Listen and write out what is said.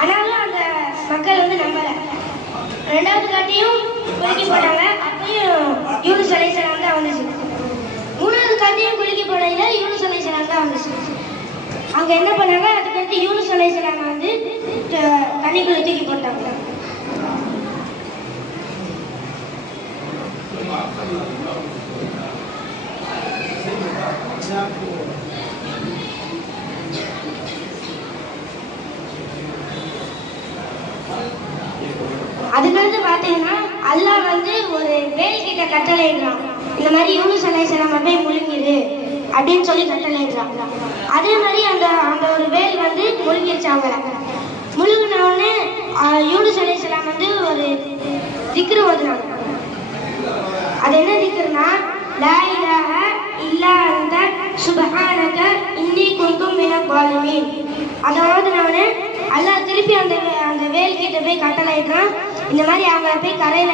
ஆனாலும் அந்த மக்கள் நம்பல. ரெண்டாவது காட்டியும் குலுக்கி போட்டாங்க, அப்பயும் யூனுஸ் அலைஹிஸ்ஸலாம் தான் வந்துச்சு. மூணாவது காட்டியும் குலுக்கி போடையில யூனுஸ் அலைஹிஸ்ஸலாம் தான் வந்துச்சு. அங்க என்ன பண்ணாங்க, அதுக்கடுத்து யூனுஸ் அலைஹிஸ்ஸலாம் தண்ணிக்குள்ள தூக்கி போட்டாங்க. அதுக்கடுத்து பார்த்தீங்கன்னா அல்லாஹ் ஒரு வேல்கிட்ட கட்டளையிடுறான், இந்த மாதிரி யூனுஸ் அலைஹிஸ்ஸலாம் போய் முழுங்கிடு அப்படின்னு சொல்லி கட்டளையிடுறான். அதே மாதிரி அந்த ஒரு வேல் முழுங்கிருச்சாங்க. முழுங்கின உடனே யூனுஸ் அலைஹிஸ்ஸலாம் ஒரு திக்ரு ஓதுனாங்க. அது என்ன திக்ருனா, லா இலாஹ இல்லா அன்த சுப்ஹானக இன்னி குன்து மினல் ஸாலிமீன். அதாவது அல்லாஹ் திருப்பி அந்த வேல் கிட்ட போய் கட்டளையிடுறான், இந்த மாதிரி அவங்க போய் கரையில